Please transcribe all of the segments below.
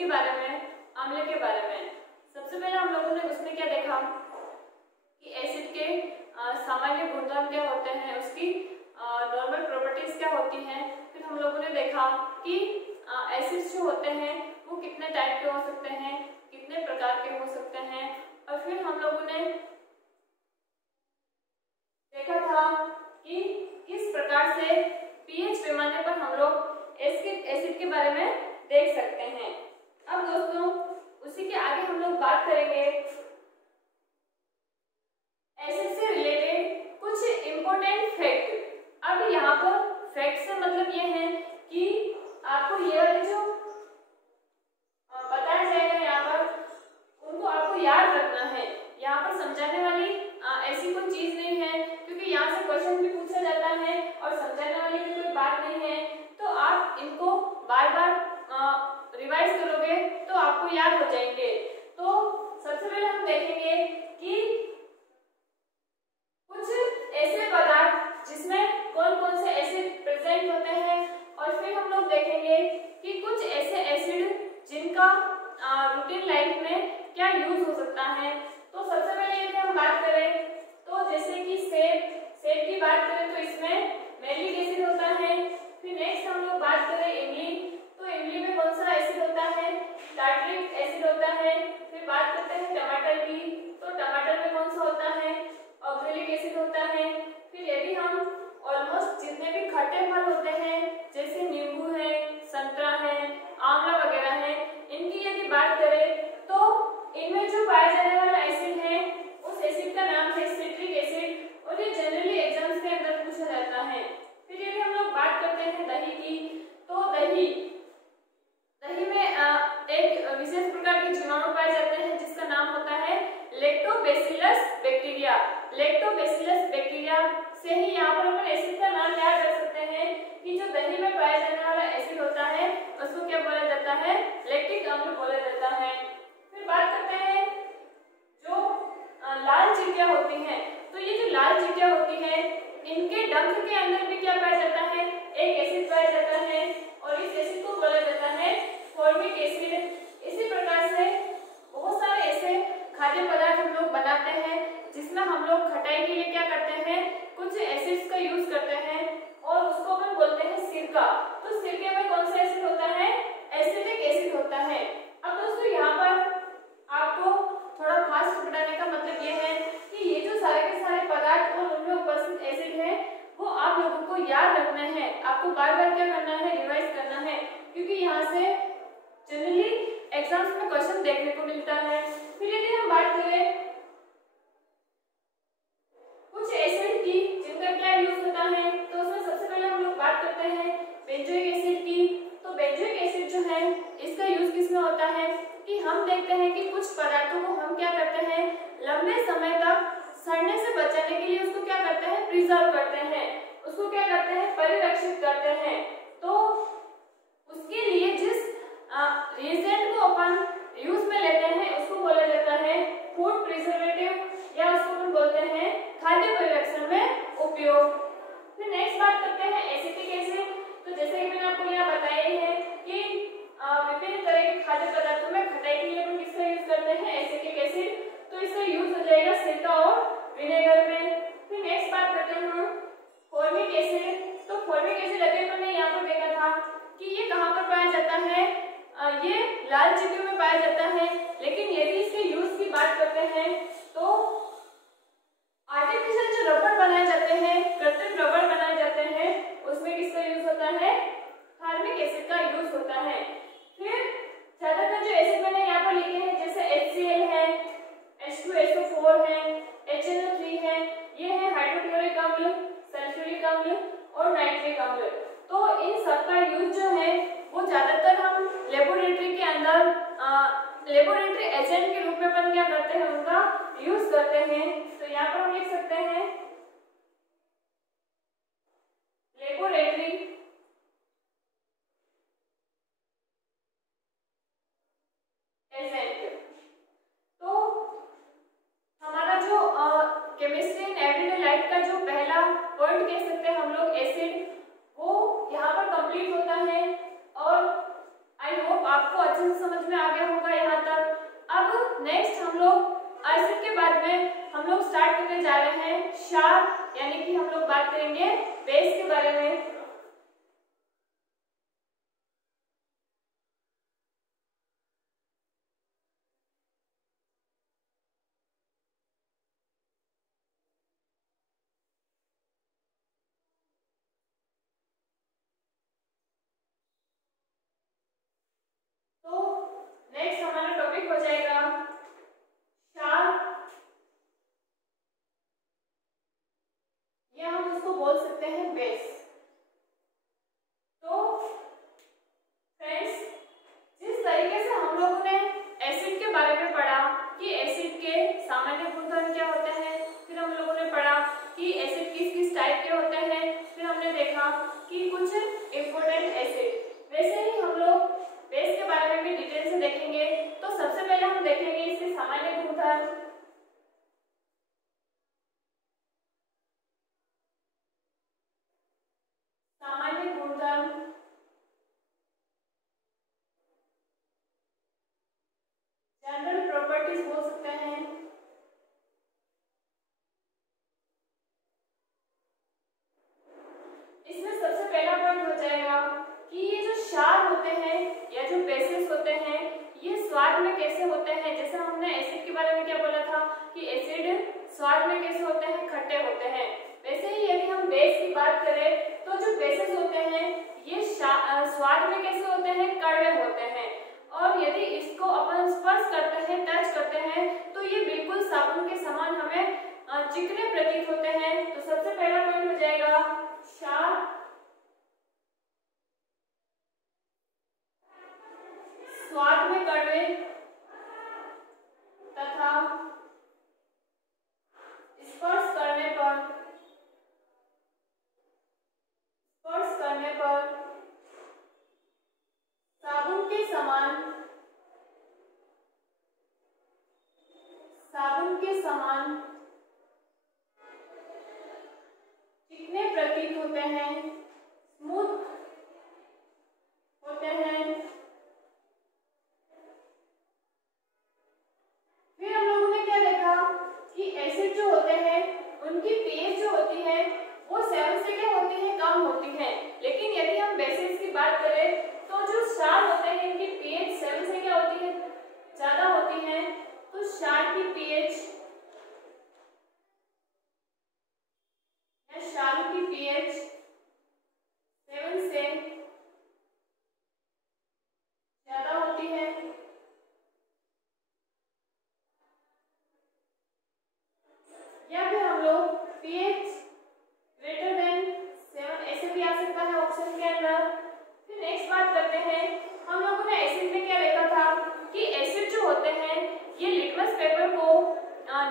के बारे में, अम्ल के बारे में। सबसे पहले हम लोगों ने उसमें क्या देखा कि एसिड के सामान्य गुणधर्म क्या होते हैं, उसकी नॉर्मल प्रॉपर्टीज क्या होती हैं। फिर हम लोगों ने देखा कि एसिड्स जो होते हैं वो कितने टाइप के हो सकते हैं, कितने प्रकार के हो सकते हैं। और फिर हम लोगों ने देखा था कि किस प्रकार से पीएच पैमाने पर हम लोग एसिड के बारे में देख सकते हैं। अब दोस्तों उसी के आगे हम लोग बात करेंगे एसिड से रिलेटेड कुछ इम्पोर्टेंट फैक्ट। अब यहाँ पर फैक्ट से मतलब ये है कि आपको ये वाले जो बताया जाएगा यहाँ पर उनको आपको याद रखना है। यहाँ पर समझाने वाली ऐसी कोई चीज नहीं है, क्योंकि यहाँ से क्वेश्चन भी पूछा जाता है और समझाने वाली भी कोई बात नहीं है। तो आप इनको बार बार रिवाइज करोगे तो आपको याद हो जाएंगे। तो सबसे पहले हम देखेंगे कि कुछ ऐसे पदार्थ जिसमें कौन कौन से एसिड प्रेजेंट होते हैं, और फिर हम लोग देखेंगे कि कुछ ऐसे एसिड जिनका रूटीन लाइफ में क्या यूज हो सकता है। तो सबसे पहले यदि हम बात करें तो जैसे कि सेब की बात करें तो इसमें मैलिक एसिड होता है। फिर नेक्स्ट हम लोग बात करें इमली, तो इमली में कौन सा एसिड होता है, टार्ट्रिक एसिड होता है। फिर बात करते हैं टमाटर की, तो टमाटर में कौन सा होता है, ऑक्सैलिक एसिड होता है। फिर यदि हम ऑलमोस्ट जितने भी खट्टे फल होते हैं जैसे नींबू है, संतरा है, आंवला वगैरह है, इनकी यदि बात करें तो इनमें जो पाया जाने वाला एसिड है उस एसिड का नाम है सिट्रिक एसिड, और ये जनरली एग्जाम्स के अंदर पूछा जाता है। फिर यदि हम लोग बात करते हैं दही की, तो दही में एक विशेष प्रकार के जीवाणु पाए जाते हैं जिसका नाम होता है लैक्टोबैसिलस बैक्टीरिया। लैक्टोबैसिलस बैक्टीरिया से ही यहाँ पर अपन एसिड का नाम याद रख सकते हैं कि जो दही में पाया जाने वाला एसिड होता है उसको क्या बोला जाता है, लैक्टिक अम्ल बोला जाता है। फिर बात करते हैं जो लाल चींटियां होती हैं, तो ये जो लाल चींटियां होती हैं इनके डंक के अंदर भी क्या पाया जाता है, एक एसिड पाया जाता है, और इस एसिड को बोला जाता है फॉर्मिक एसिड। इसी प्रकार से बहुत सारे ऐसे खाद्य पदार्थ हम लोग बनाते हैं जिसमें हम लोग खटाई के लिए क्या करते हैं, कुछ एसिड्स का यूज करते हैं और उसको अपन बोलते हैं सिरका। तो सिरके में कौन सा एसिड होता है, एसिटिक एसिड होता है। अब दोस्तों यहाँ पर आपको थोड़ा फास्ट बताने का मतलब ये है कि ये जो सारे के सारे पदार्थ और उनमें उपस्थित एसिड है वो आप लोगों को याद रखना है, आपको बार बार क्या करना है, रिवाइज करना है, क्योंकि यहाँ से जनरली एग्जाम्स में क्वेश्चन देखने को मिलता है। फिर यदि हम बात करें कुछ एसिड की जिनका क्या यूज होता है, तो उसमें सबसे पहले हम लोग बात करते हैं बेंजोइक एसिड की। तो बेंजोइक एसिड जो है इसका यूज किसमें होता है कि हम देखते हैं कि कुछ पदार्थों को हम क्या करते हैं, लंबे समय तक सड़ने से बचाने के लिए उसको क्या करते हैं, प्रिजर्व करते हैं, उसको क्या करते हैं, परिरक्षित करते हैं। तो उसके लिए जिस रिएजेंट को अपन यूज में लेते हैं उसको बोला जाता है फूड प्रिजर्वेटिव, या उसको अपन बोलते हैं खाद्य परिरक्षण में उपयोग। फिर नेक्स्ट बात करते हैं एसिटिक एसिड। तो जैसे कि मैंने आपको यहाँ बताया है कि विभिन्न तरह के खाद्य पदार्थों में खटाई के लिए अपन किसका यूज करते हैं, एसिटिक एसिड। तो इसका यूज हो जाएगा सिरका और विनेगर में। फिर नेक्स्ट बात करते हैं फॉर्मिक एसिड। तो फॉर्मिक एसिड अभी हमने यहाँ पर देखा था कि ये कहाँ पर पाया जाता है, ये लाल चींटियों में पाया जाता है। लेकिन यदि इसके यूज की बात करते हैं तो आर्टिफिशियल जो रबर बनाए जाते हैं, कृत्रिम रबर बनाए जाते हैं, उसमें किसका यूज होता है, फॉर्मिक एसिड का यूज होता है। फिर ज्यादातर जो एसिड मैंने यहाँ पर लिखे हैं जैसे HCl है, H2SO4 है, HNO3 है, ये है हाइड्रोक्लोरिक अम्ल, सल्फ्यूरिक अम्ल और नाइट्रिक अम्ल। तो इन सब का यूज जो है वो ज्यादातर हम लेबोरेटरी के अंदर लेबोरेटरी एजेंट के रूप में अपन क्या करते हैं, उनका यूज करते हैं। तो यहाँ पर हम लिख सकते हैं लेबोरेटरी एजेंट। तो हमारा जो केमिस्ट्री इन एवरीडे लाइफ का जो पहला पॉइंट कह सकते हैं हम लोग एसिड, वो यहाँ पर कंप्लीट होता है। और आई होप आपको अच्छे से समझ में आ गया होगा यहाँ तक। अब नेक्स्ट हम लोग एसिड के बाद में हम लोग स्टार्ट करने जा रहे हैं क्षार, यानी कि हम लोग बात करेंगे बेस के बारे में। तो नेक्स्ट हमारा टॉपिक हो जाएगा क्षार, या हम उसको बोल सकते हैं बेस। तो फ्रेंड्स, जिस तरीके से हम लोगों ने एसिड के बारे में पढ़ा कि एसिड के सामान्य गुणधर्म क्या होते हैं, फिर हम लोगों ने पढ़ा कि एसिड किस किस टाइप के होते हैं, फिर हमने देखा कि कुछ इंपॉर्टेंट एसिड, वैसे ही हम लोग बेस के बारे में भी डिटेल से देखेंगे। तो सबसे पहले हम देखेंगे इसके सामान्य गुणधर्म। सामान्य गुणधर्म, जनरल प्रॉपर्टीज बोल सकते हैं। इसमें सबसे पहला पॉइंट हो जाएगा कि ये जो क्षार होते हैं या जो बेसेस होते हैं ये स्वाद में कैसे होते हैं। जैसे हमने एसिड के बारे में क्या बोला था कि एसिड स्वाद में कैसे होते हैं, खट्टे होते हैं। वैसे ही यदि हम बेस की बात करें तो जो बेसेस होते हैं ये स्वाद में कैसे होते हैं, कड़वे होते हैं। और यदि इसको अपन स्पर्श करते हैं, टच करते हैं, तो ये बिल्कुल साबुन के समान हमें चिकने प्रतीत होते हैं। तो सबसे पहला पॉइंट हो जाएगा क्षार स्वाद में कड़वे तथा स्पर्श करने पर साबुन के समान चिकने प्रतीत होते हैं, स्मूथ होते हैं। फिर हम लोगों ने क्या देखा कि एसिड जो होते हैं उनकी pH जो होती है वो 7 से क्या होती है, कम होती है। लेकिन यदि हम बेसिस की बात करें तो जो क्षार होते हैं इनकी pH 7 से क्या होती है, ज्यादा होती है। तो क्षार की pH या क्षारों की pH 7 से ज्यादा होती है। या फिर हम लोग pH ग्रेटर देन 7 ऐसे भी आ सकता है ऑप्शन के अंदर। फिर नेक्स्ट बात करते हैं, हम लोगों ने एसिड में क्या देखा था कि एसिड जो होते हैं ये लिटमस पेपर को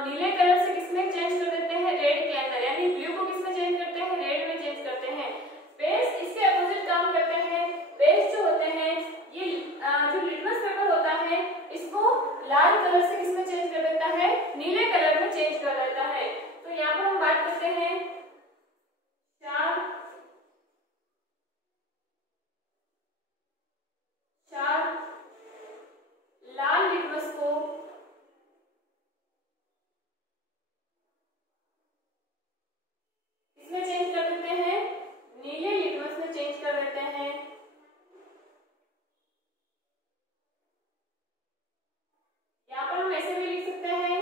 नीले कलर से किसमें चेंज कर देते हैं, रेड के अंदर, यानी ब्लू को किसमें चेंज करते हैं, रेड में चेंज करते हैं। बेस इसके अपोजिट काम करते हैं। बेस जो होते हैं ये जो लिटमस पेपर होता है इसको लाल कलर से किसमें चेंज कर देता है, नीले कलर में चेंज कर देता है। तो यहाँ पर हम बात करते हैं क्षार लाल लिटमस को इसमें चेंज कर देते हैं, नीले लिटमस में चेंज कर देते हैं। यहाँ पर हम ऐसे भी लिख सकते हैं,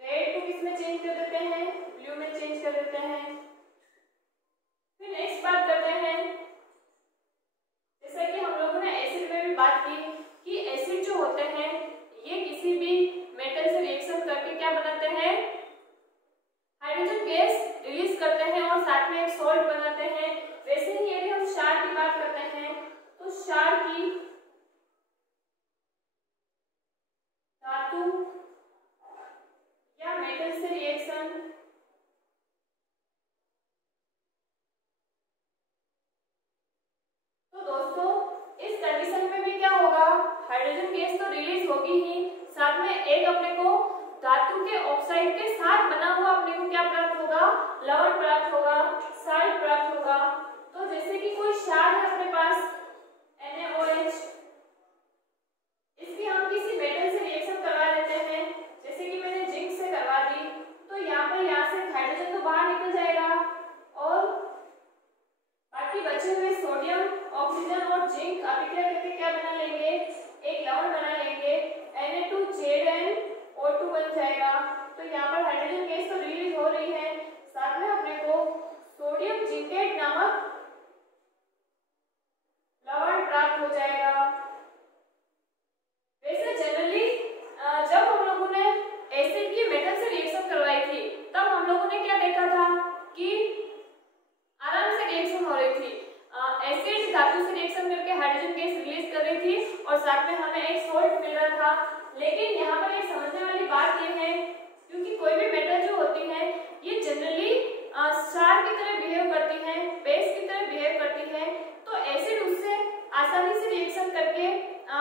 रेड को किसमें चेंज कर देते हैं, ब्लू में चेंज कर देते हैं। फिर नेक्स्ट बात करते हैं, जैसा कि हम लोगों ने एसिड में भी बात की कि एसिड जो होते हैं ये किसी भी मेटल से रिएक्शन करके क्या बनाते हैं, हाइड्रोजन गैस रिलीज करते हैं और साथ में एक सॉल्ट बनाते हैं। वैसे ही यदि हम क्षार की बात करते हैं तो क्षार की धातु या मेटल से रिएक्शन तो दोस्तों इस कंडीशन में भी क्या होगा, हाइड्रोजन गैस तो रिलीज होगी ही, साथ में एक अपने को धातु के ऑक्साइड के साथ बना हुआ अपने को क्या प्राप्त होगा, लवण प्राप्त होगा, साल्ट प्राप्त होगा। तो जैसे कि कोई क्षार है अपने पास NaOH और साथ में हमें एक सोल्ट मिल रहा था। लेकिन यहाँ पर एक समझने वाली बात यह है, क्योंकि कोई भी मेटल जो होती है ये जनरली क्षार की तरह बिहेव करती है, बेस की तरह बिहेव करती है, तो एसिड उससे आसानी से रिएक्शन करके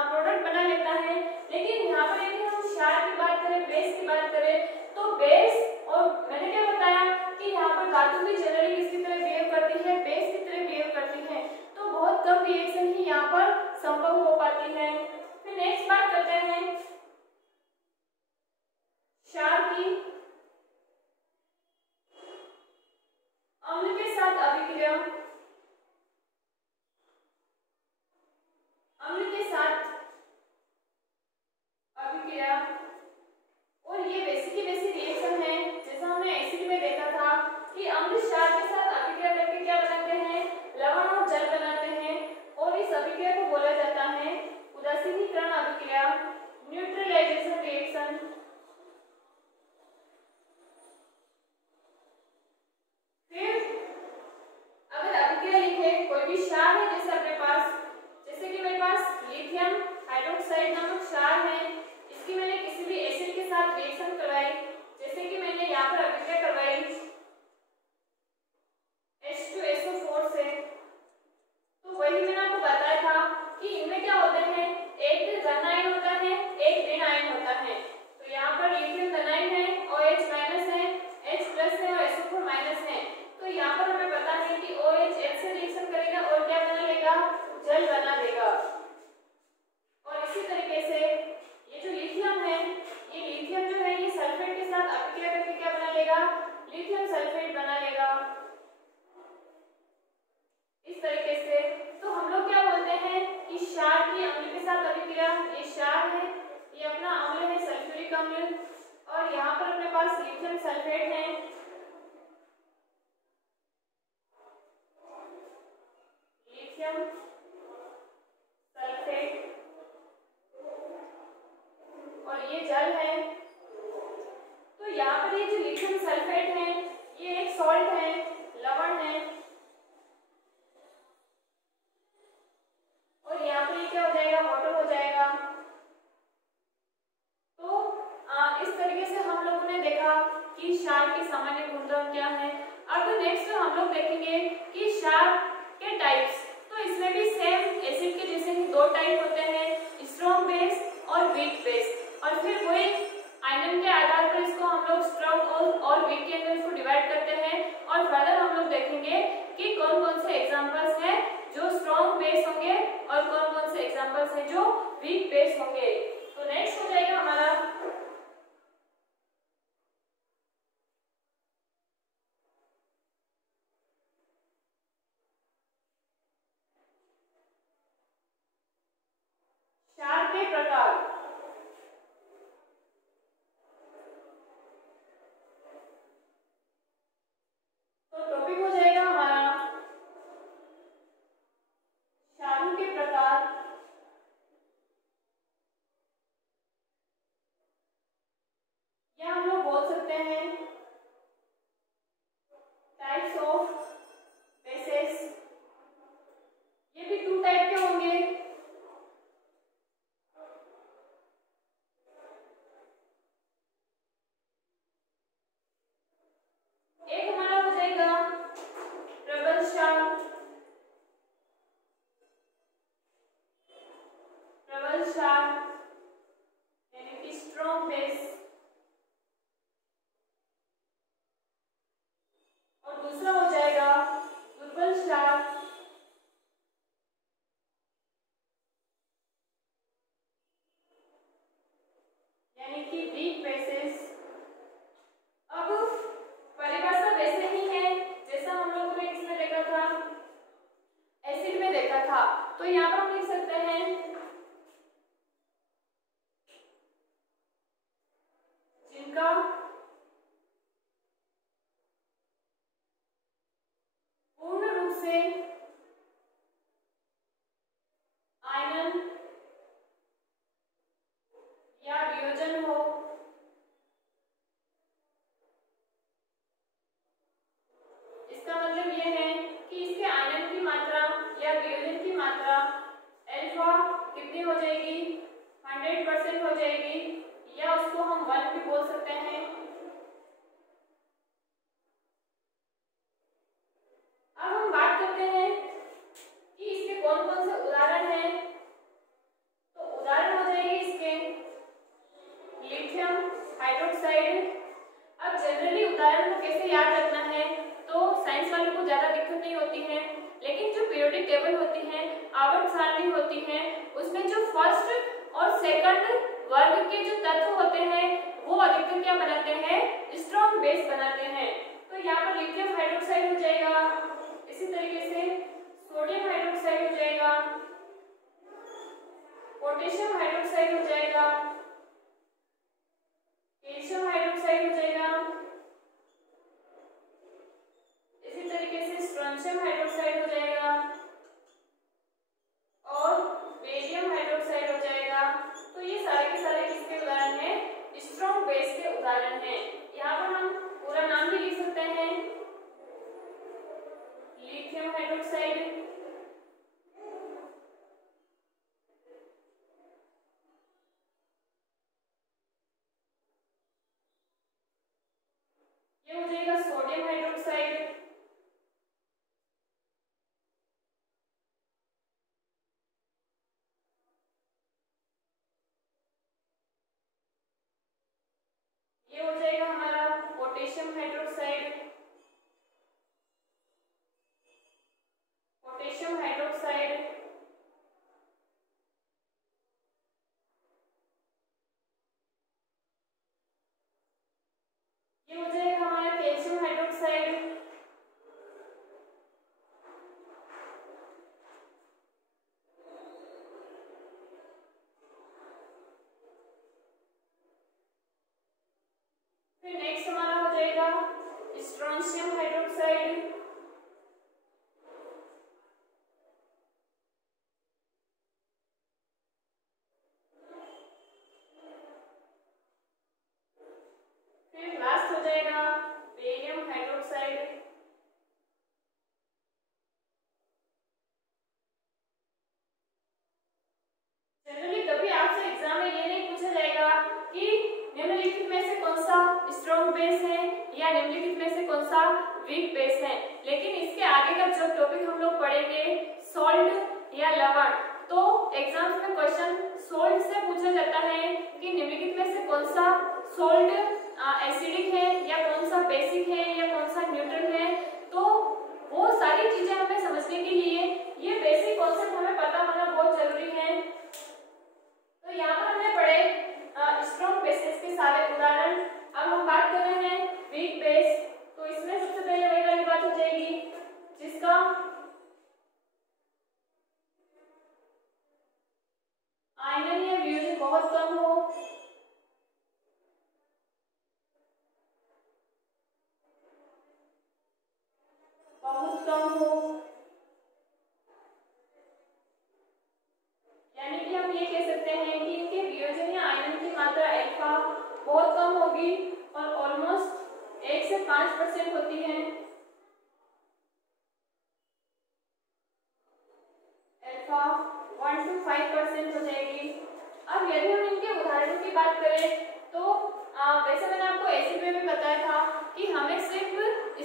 प्रोडक्ट बना लेता है। लेकिन यहाँ पर यदि हम क्षार की बात करें, बेस की बात करें, तो बेस, और मैंने क्या बताया कि यहाँ पर धातु भी जनरली किसकी तरह बिहेव करती है, बेस की तरह बिहेव करती है, तो बहुत कम रिएक्शन ही यहाँ पर संभव हो पाती है। फिर नेक्स्ट बात करते हैं क्षार की अम्ल के साथ अभिक्रिया। अम्ल के साथ अभिक्रिया, और ये वैसी की वैसी रिएक्शन है जैसा हमने एसिड में देखा था कि अम्ल क्षार के साथ अभिक्रिया करके क्या बनाते हैं, लवण और जल बनाते हैं, और इस अभिक्रिया को बोला जाता है उदासीनीकरण अभिक्रिया, न्यूट्रलाइजेशन रिएक्शन। फिर अगर अभिक्रिया लिखे, कोई भी क्षार है जैसे अपने पास, जैसे कि मेरे पास लिथियम हाइड्रोक्साइड नामक क्षार है, इसकी मैंने किसी भी एसिड के साथ रिएक्शन करवाई, जैसे कि मैंने यहाँ पर अभिक्रिया करवाई H2SO4 से, तो वही मैंने आपको बताया था कि इनमें क्या होते हैं, एक धन आयन होता है, एक ऋण आयन होता है। तो यहाँ पर लिथियम धन आयन है, OH माइनस है, H+ है और SO4 माइनस है। तो यहाँ पर हमें पता है कि OH H से रिएक्शन करेगा और क्या बना लेगा, जल बना देगा। और इसी तरीके से ये जो लिथियम है, ये लिथियम जो है ये सल्फेट के साथ अभिक्रिया करके क्या बना लेगा, लिथियम सल्फेट बना लेगा। इस तरीके से तो हम लोग क्या बोलते हैं कि क्षार की अम्ल के साथ अभिक्रिया, ये क्षार है, ये अपना अम्ल है सल्फ्यूरिक अम्ल, और यहाँ पर अपने पास लिथियम सल्फेट है, लिथियम सल्फेट, और ये जल है। तो यहाँ पर ये जो लिथियम सल्फेट है ये एक सॉल्ट है, लवण है, और यहाँ पर ये क्या हो जाएगा, वाटर हो जाएगा। तो इस तरीके से हम लोगों ने देखा कि क्षार के सामान्य गुणधर्म क्या है। अब नेक्स्ट हम लोग देखेंगे कि क्षार के टाइप्स। तो इसमें भी सेम एसिड के जैसे ही दो टाइप होते हैं, स्ट्रॉन्ग बेस और वीक बेस, और फिर वही आयनन के आधार पर इसको हम लोग स्ट्रॉन्ग और वीक के अंदर इसको डिवाइड करते हैं। और फर्दर हम लोग देखेंगे कि कौन कौन से एग्जांपल्स हैं जो स्ट्रॉन्ग बेस होंगे और कौन कौन से एग्जांपल्स हैं जो वीक बेस होंगे। तो नेक्स्ट हो जाएगा हमारा क्षार के प्रकार। तो टॉपिक हो जाएगा हमारा क्षारों के प्रकार, या हम लोग बोल सकते हैं टाइप्स ऑफ बेसेस। ये भी टू टाइप के होंगे, एक हमारा हो जाएगा प्रबल क्षार, प्रबल क्षार यानी कि स्ट्रॉन्ग बेस, और दूसरा हो जाएगा दुर्बल क्षार यानी कि वीक बेसिस। अब परिभाषा वैसे ही है जैसा हम लोगों ने किसमें देखा था, एसिड में देखा था। तो यहाँ पर हम लिख सकते हैं जिनका पूर्ण रूप से आयनन या वियोजन हो, इसका मतलब यह है कि इसके आयनन की मात्रा या वियोजन की मात्रा अल्फा कितनी हो जाएगी, 100% हो जाएगी, या उसको हम 1 भी बोल सकते हैं। अब हम बात करते हैं कि इसके कौन कौन से उदाहरण हैं। तो उदाहरण हो जाएंगे इसके लिथियम हाइड्रोक्साइड। अब जनरली उदाहरण को कैसे याद रखना है, तो साइंस वालों को ज्यादा दिक्कत नहीं होती है, लेकिन जो पीरियोडिक टेबल होती है, आवर्त सारणी होती है, उसमें जो फर्स्ट और सेकंड वर्ग के जो तत्व होते हैं वो अधिकतर क्या बनाते हैं, स्ट्रॉन्ग बेस बनाते हैं। तो यहाँ पर लिथियम हाइड्रोक्साइड हो जाएगा, इसी तरीके से सोडियम हाइड्रोक्साइड हो जाएगा, पोटेशियम हाइड्रोक्साइड हो जाएगा, कैल्शियम हाइड्रोक्साइड हो जाएगा, इसी तरीके से स्ट्रोंशियम हाइड्रोक्साइड हो जाएगा और बेरियम हाइड्रोक्साइड हो जाएगा। तो ये सारे के सारे किसके उदाहरण हैं, स्ट्रॉन्ग बेस के उदाहरण हैं। यहाँ पर हम पूरा नाम भी लिख सकते हैं, लिथियम हाइड्रोक्साइड, ये हो जाएगा सोडियम हाइड्रोक्साइड, ये हो जाएगा हमारा पोटेशियम हाइड्रोक्साइड, पोटेशियम हाइड्रोक्साइड, ये हो जाएगा हमारा कैल्शियम हाइड्रोक्साइड, फिर नेक्स्ट हमारा हो जाएगा स्ट्रोंशियम हाइड्रोक्साइड, फिर लास्ट हो जाएगा बेरियम हाइड्रोक्साइड। जनरली कभी आपसे एग्जाम में ये नहीं पूछा जाएगा कि निम्नलिखित में से कौन सा स्ट्रॉन्ग बेस है या निम्नलिखित में से कौन सा वीक बेस है, लेकिन इसके आगे का जो टॉपिक हम लोग पढ़ेंगे सॉल्ट या लवण, तो एग्जाम्स में क्वेश्चन सॉल्ट से पूछा जाता है कि निम्नलिखित में से कौन सा सॉल्ट एसिडिक है या कौन सा बेसिक है या कौन सा न्यूट्रल है। तो वो सारी चीजें हमें समझने के लिए ये बेसिक कॉन्सेप्ट हमें पता होना बहुत जरूरी है। तो यहाँ पर हमने पढ़े स्ट्रॉन्ग बेसेस के सारे उदाहरण। अब हम बात कर रहे हैं वीक बेस। तो इसमें सबसे पहले वही वाली बात हो जाएगी जिसका आयनन या वियोजन बहुत कम हो, बहुत कम हो, यानी कि हम ये कह सकते हैं कि इनके वियोजन या आयनन की मात्रा अल्फा बहुत कम होगी और ऑलमोस्ट 1 से 5% होती है। अल्फा 1 to 5% हो जाएगी। अब यदि हम इनके उदाहरणों की बात करें तो वैसे मैंने आपको एसिड में भी बताया था कि हमें सिर्फ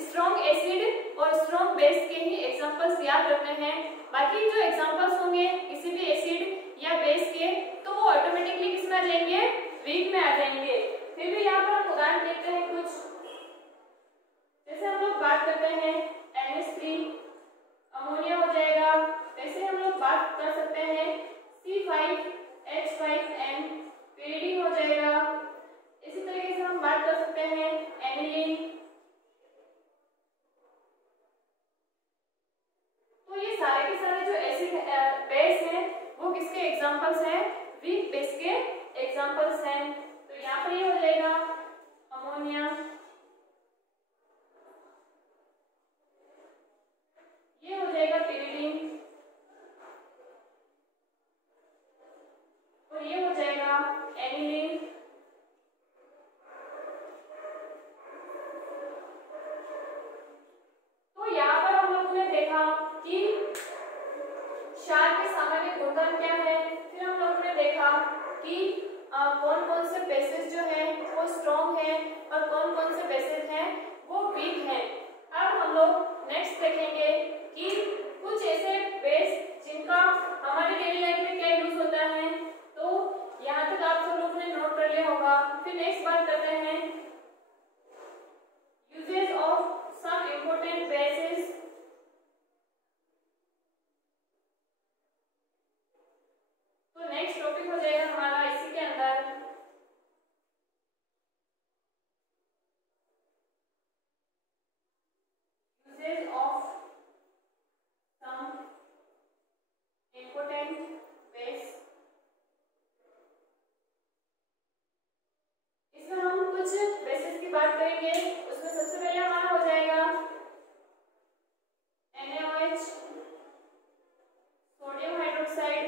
स्ट्रॉन्ग एसिड और स्ट्रॉन्ग बेस के ही एग्जांपल्स याद रखने हैं। बाकी जो एग्जांपल्स होंगे किसी भी एसिड या बेस के तो वो ऑटोमेटिकली किस में आ जाएंगे, वीक में आ जाएंगे। फिर भी यहाँ पर हम उदाहरण देखते हैं कुछ, जैसे हम लोग बात करते हैं NH3 अमोनिया हो जाएगा, वैसे हम लोग बात कर सकते हैं C5H5N pyridine हो जाएगा। इसी तरीके से हम बात कर सकते हैं एनिलीन। तो ये सारे के सारे जो एसिड बेस हैं वो किसके एग्जांपल्स हैं, वीक बेस के एग्जांपल्स हैं। तो यहाँ पर ये हो जाएगा अमोनिया, ये हो जाएगा pyridine और ये हो जाएगा एनिलीन। तो यहाँ पर हम लोगों ने देखा कि क्षार के सामान्य गुणधर्म क्या है, फिर कि कौन कौन से बेसिस जो है वो स्ट्रॉन्ग है और कौन कौन से बेसिस हैं वो वीक हैं। अब हम लोग नेक्स्ट देखेंगे कि कुछ ऐसे बेस जिनका हमारे डेली लाइफ में क्या यूज होता है। तो यहाँ तक आप सब लोगों ने नोट कर लिया होगा। फिर नेक्स्ट बात करते हैं uses of some important basis. तो नेक्स्ट टॉपिक हो जाएगा हमारा इसी के अंदर uses of some important base. इसमें हम कुछ बेसिस की बात करेंगे। उसमें सबसे पहले हमारा हो जाएगा NaOH, sodium hydroxide,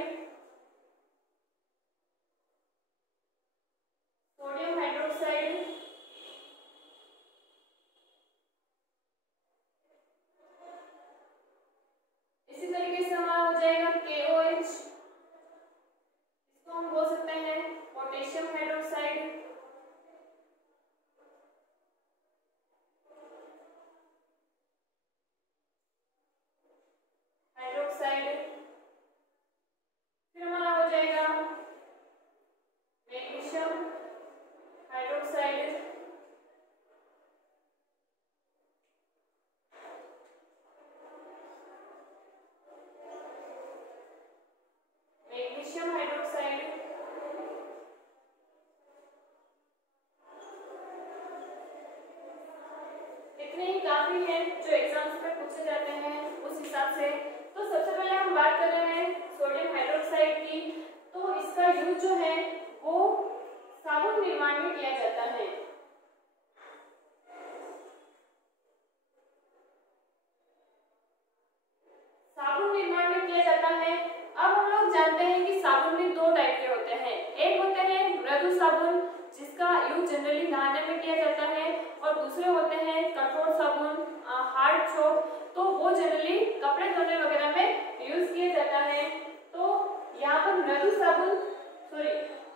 sodium hydroxide, इसी तरीके से हमारा हो जाएगा KOH, इसको हम बोल सकते हैं पोटेशियम हाइड्रोक्साइड, फिर हमारा हो जाएगा मैग्नीशियम हाइड्रोक्साइड, मैग्नीशियम हाइड्रोक्साइड, इतने ही काफी हैं जो एग्जाम्स में पूछे जाते हैं उस हिसाब से। तो सबसे पहले हम बात कर रहे हैं सोडियम हाइड्रोक्साइड की। तो इसका यूज जो है वो साबुन निर्माण में किया जाता है। साबुन निर्माण में किया जाता है। अब हम लोग जानते हैं कि साबुन भी दो टाइप के होते हैं। एक होते हैं मृदु साबुन जिसका यूज जनरली नहाने में किया जाता है, और दूसरे होते हैं कठोर साबुन, हार्ड सोप। तो वो जनरली कपड़े धोने वगैरह में यूज किया जाता है। तो यहाँ पर मृदु साबुन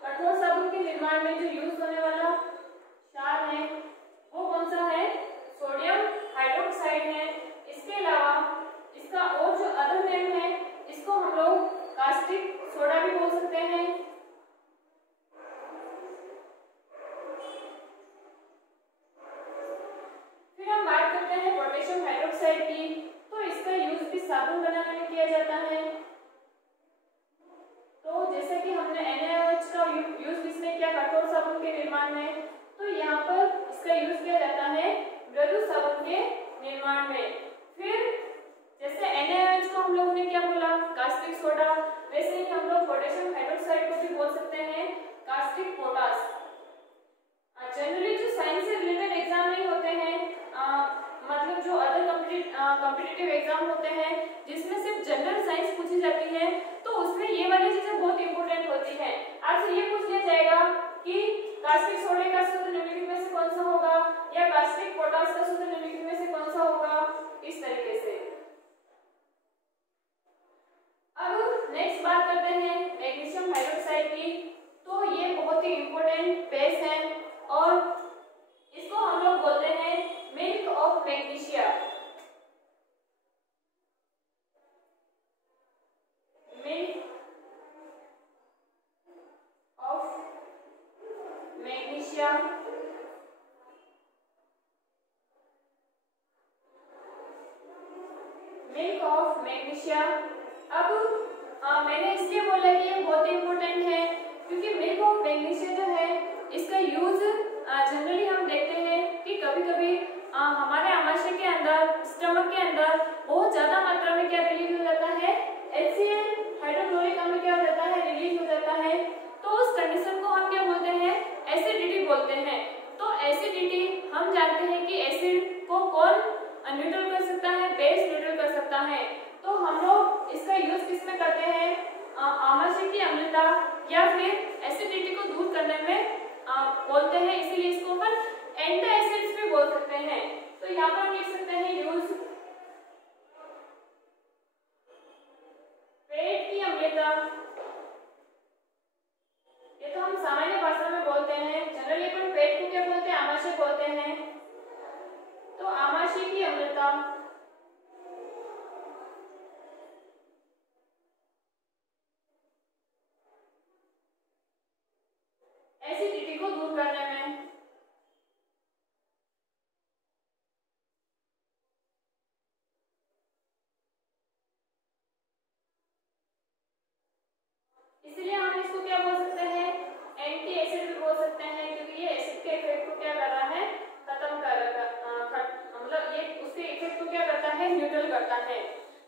कठोर साबुन के निर्माण में जो यूज होने वाला क्षार है वो कौन सा है? सोडियम हाइड्रोक्साइड है। इसके अलावा इसका और जो अदर नेम है इसको हम लोग कास्टिक सोडा भी बोल सकते हैं। फिर हम बात करते हैं पोटेशियम हाइड्रोक्साइड की। तो इसका यूज भी साबुन बनाने में किया जाता है। तो जैसे कि हमने NaOH का यूज किसमें किया? कठोर साबुन के निर्माण में। तो यहाँ पर इसका यूज किया जाता है मृदु साबुन के निर्माण में। फिर जैसे NaOH को हम लोगों ने क्या बोला? Caustic soda. वैसे ही हम लोग पोटेशियम हाइड्रोक्साइड को भी बोल सकते हैं कास्टिक पोटास। जनरली जो साइंस से रिलेटेड एग्जाम नहीं होते हैं, मतलब जो अदर कॉम्पिटिटिव एग्जाम होते हैं जिसमें सिर्फ जनरल साइंस पूछी जाती है, तो उसमें ये वाली चीजें बहुत इंपॉर्टेंट होती हैं। आपसे ये पूछ लिया जाएगा कि कास्टिक सोडे का सूत्र निम्नलिखित में से कौन सा होगा, या कास्टिक पोटास का सूत्र निम्नलिखित में से कौन सा होगा, इस तरीके से। अब नेक्स्ट बात करते हैं मैग्नीशियम हाइड्रोक्साइड की। तो ये बहुत ही इंपॉर्टेंट बेस है और इसको हम लोग बोलते हैं milk of magnesia. Milk of magnesia. Milk of magnesia. अब मैंने इसलिए बोला कि ये बहुत इंपॉर्टेंट है क्योंकि मिल्क ऑफ मैग्नीशिया जो है इसका यूज जनरली हम देखते हैं कि कभी कभी हमारे आमाशय के अंदर, स्टमक के अंदर बहुत ज्यादा मात्रा में क्या रिलीज हो जाता है? HCl हाइड्रोक्लोरिक अम्ल क्या हो जाता है? रिलीज हो जाता है। तो उस कंडीशन को हम क्या बोलते हैं? एसिडिटी बोलते हैं। तो एसिडिटी हम जानते हैं कि एसिड को कौन न्यूट्रल कर सकता है? बेस न्यूट्रल कर सकता है। तो हम लोग इसका यूज किस में करते हैं? आमाशय की अम्लता या फिर एसिडिटी को दूर करने में बोलते हैं, इसीलिए इसको अपन एंटासिड्स भी बोल सकते हैं। तो यहाँ पर हम लिख सकते हैं यूज पेट की अम्लता। ये तो एसिडिटी को दूर करने में। इसलिए हम इसको क्या बोल सकते हैं, एंटी एसिड भी बोल सकते हैं, क्योंकि ये एसिड के इफेक्ट को क्या कर रहा है, खत्म कर रहा है, मतलब ये उसके इफेक्ट को क्या करता है, न्यूट्रल करता है।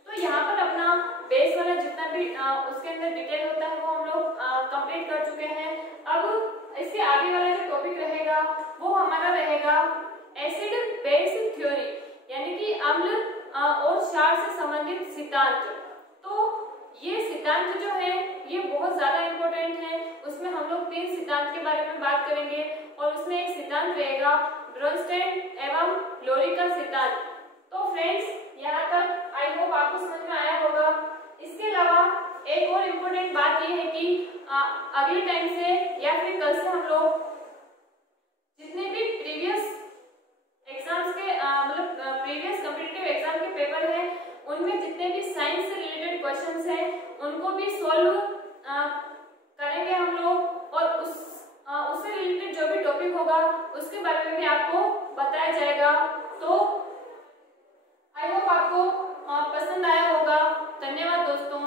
तो यहाँ पर अपना बेस वाला जितना भी उसके अंदर डिटेल होता है वो हम लोग कंप्लीट कर चुके हैं। अब इसके आगे वाला जो टॉपिक रहेगा वो हमारा रहेगा एसिड बेस थ्योरी, यानी कि अम्ल और क्षार से संबंधित सिद्धांत। तो ये सिद्धांत जो है ये बहुत ज्यादा इम्पोर्टेंट है। उसमें हम लोग 3 सिद्धांत के बारे में बात करेंगे और उसमें एक सिद्धांत रहेगा ब्रोनस्टेड एवं लोरी का सिद्धांत। तो फ्रेंड्स यहाँ तक आई होप आपको समझ में आया होगा। इसके अलावा एक और इम्पोर्टेंट बात ये है कि अगले टाइम से या फिर कल से हम लोग जितने भी प्रीवियस एग्जाम्स के मतलब प्रीवियस कॉम्पिटिटिव एग्जाम के पेपर है उनमें जितने भी साइंस से रिलेटेड क्वेश्चंस हैं उनको भी सॉल्व करेंगे हम लोग, और उससे रिलेटेड जो भी टॉपिक होगा उसके बारे में भी आपको बताया जाएगा। तो आई होप आपको पसंद आया होगा। धन्यवाद दोस्तों।